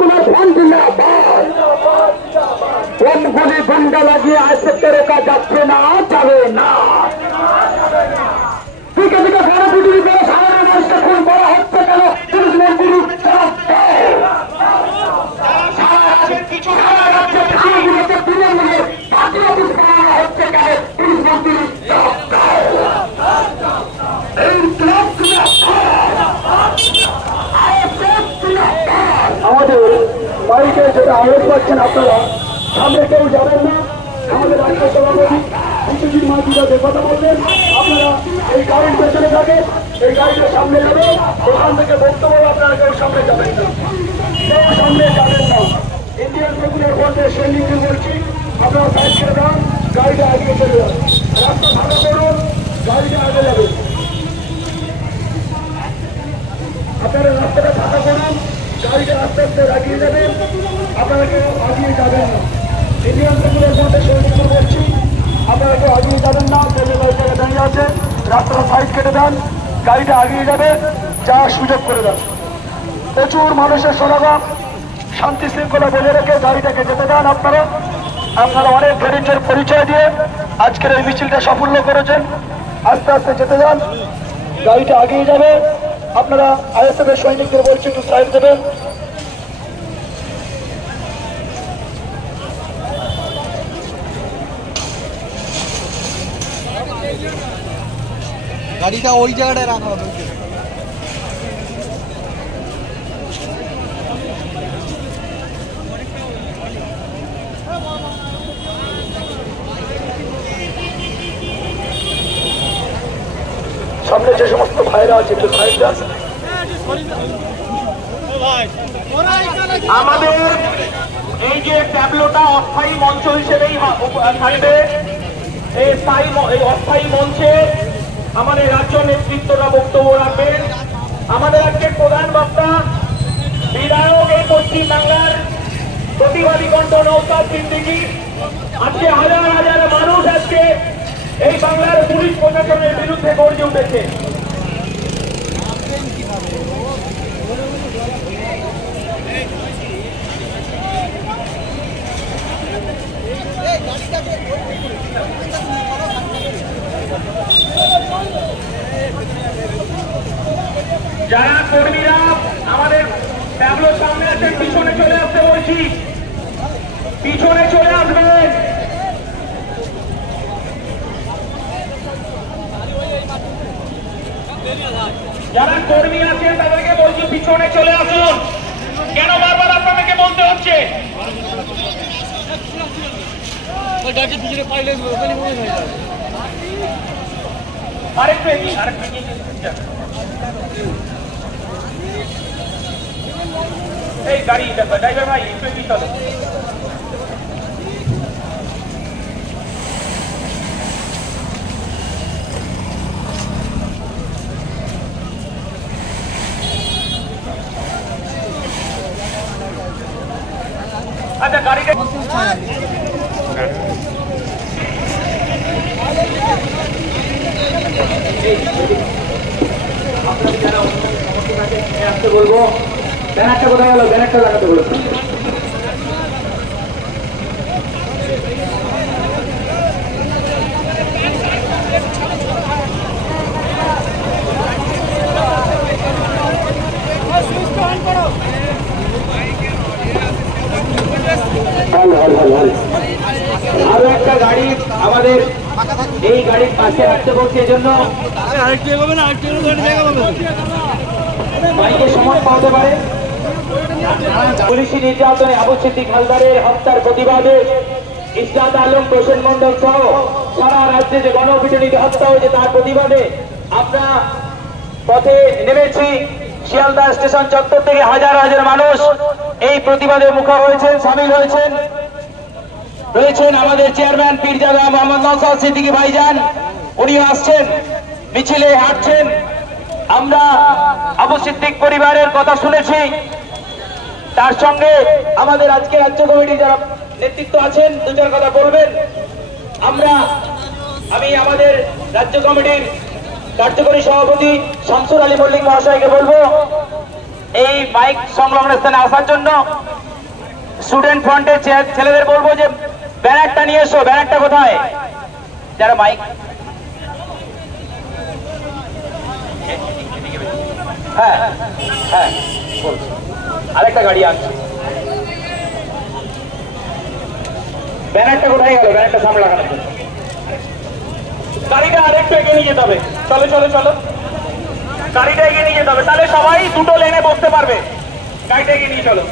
তোমার কোন গুলি গুন্ডা লাগিয়ে আজকে রোকা যাচ্ছে না, যাবে না। দিকে দিকে সারা পৃথিবী করে সাধারণ মানুষকে খুন করা হচ্ছে কেন? পুলিশ মন্ত্রী হচ্ছে কেন? পুলিশ মন্ত্রী আমাদের বাড়িতে যেটা আওয়াজ পাচ্ছেন আপনারা, সামনে কেউ যাবেন না। আমাদের রাজ্য সভাপতি বিশ্বজিৎ মাঝিরা যে কথা বললেন, আপনারা এই গাড়ির পেছনে থাকে, এই গাড়িটার সামনে যাবে, ওখান থেকে বক্তব্য আপনারা কেউ সামনে যাবেন না, কেউ সামনে যাবেন না। ইন্ডিয়ান সেকুলার ফ্রন্টের সৈনিকদের বলছি, আপনারা সাইড করে দাঁড়ান, গাড়িটা এগিয়ে চলে যান, রাস্তা ফাঁকা করুন, গাড়িটা আগে যাবে। আপনারা রাস্তাটা ফাঁকা করুন, গাড়িটা আস্তে আস্তে এগিয়ে যাবেন, আপনারা কেউ আগিয়ে যাবেন না। ইন্ডিয়ান সেকুলার ফ্রন্টের সৈনিকদের বলছি, আপনারা কেউ আগিয়ে যাবেন না। রেলওয়ে জায়গায় দাঁড়িয়ে আছে, রাস্তাটা সাইড কেটে দেন, গাড়িটা আগিয়ে যাবে, যাওয়ার সুযোগ করে দেন। প্রচুর মানুষের সমাগম, শান্তি শৃঙ্খলা বজায় রেখে গাড়িটাকে যেতে দেন। আপনারা অনেক ধৈর্যের পরিচয় দিয়ে আজকের এই মিছিলটা সাফল্য করেছেন। আস্তে আস্তে যেতে দেন, গাড়িটা আগিয়ে যাবে। আপনারা আইএসএফ এর সৈনিকদের বলছি একটু সাইড দেবেন। গাড়িটা ওই জায়গাটায় রাখা হবে। সামনে যে সমস্ত ভাইরা আছে একটু সাইড দেন। আমাদের এই যে ট্যাবলোটা অস্থায়ী মঞ্চ হিসেবেই থাকবে। এই অস্থায়ী মঞ্চে আমাদের রাজ্য নেতৃত্বরা বক্তব্য রাখবেন। আমাদের আজকে প্রধান বক্তা বিধায়ক এই পশ্চিম বাংলার প্রতিবাদী কণ্ঠ নওশাদ সিদ্দিকী। আজকে হাজার হাজার মানুষ আজকে এই বাংলার পুলিশ প্রশাসনের বিরুদ্ধে গর্জে উঠেছে। যারা কর্মীরা আমাদের ট্যাবলোর সামনে আছেন, পিছনে চলে আসতে বলছি, পিছনে চলে আসবেন। যারা কর্মী আছেন তাদেরকে বলছি পিছনে চলে আসুন। কেন বারবার আপনাদেরকে বলতে হচ্ছে? এই গাড়ি ড্রাইভার ভাই একটু এগিয়ে চলো। আচ্ছা গাড়িটা আসতে বলবো। ব্যানারটা কোথায় গেল? ব্যানারটা লাগাতে বলবো। আরো একটা গাড়ি আমাদের এই গাড়ির পাশে রাখতে বলছে, এই জন্য বাইকে সময় পাওয়াতে পারে। পুলিশি নির্যাতনে আবু সিদ্দিক হালদারের হত্যার প্রতিবাদে ইসরাত আলম, প্রসেন মন্ডল সহ সারা রাজ্যে যে গণপিটুনিতে হত্যা হয়েছে তার প্রতিবাদে আমরা পথে নেমেছি। শিয়ালদা স্টেশন চত্বর থেকে হাজার হাজার মানুষ এই প্রতিবাদে মুখর হয়েছেন, সামিল হয়েছেন। রয়েছেন আমাদের চেয়ারম্যান পীরজাদা মোহাম্মদ নওশাদ সিদ্দিকী ভাইজান, উনিও আসছেন, মিছিলে হাঁটছেন। আমরা আবু সিদ্দিক পরিবারের কথা শুনেছি, তার সঙ্গে আমাদের আজকে রাজ্য কমিটির যারা নেতৃত্ব আছেন দু চার কথা বলবেন। আমি আমাদের রাজ্য কমিটির কার্যকরী সভাপতি শামসুর আলী মল্লিক মহাশয়কে বলবো এই মাইক সংলগ্ন স্থানে আসার জন্য স্টুডেন্ট ফ্রন্টের ছেলেদের বলবো যে ব্যানারটা নিয়ে এসো। ব্যানারটা কোথায়? যারা মাইক, হ্যাঁ হ্যাঁ বলছি, আরেকটা গাড়ি আসছে। ব্যানারটা কোথায় গেল? ব্যানারটা সামনে লাগানোর জন্য গাড়িটা আরেকটু এগিয়ে নিয়ে যেতে হবে। চলো চলো চলো, গাড়িটা এগিয়ে নিয়ে যেতে হবে, তাহলে সবাই দুটো লেনে বসতে পারবে। গাড়িটা এগিয়ে নিয়ে চলো।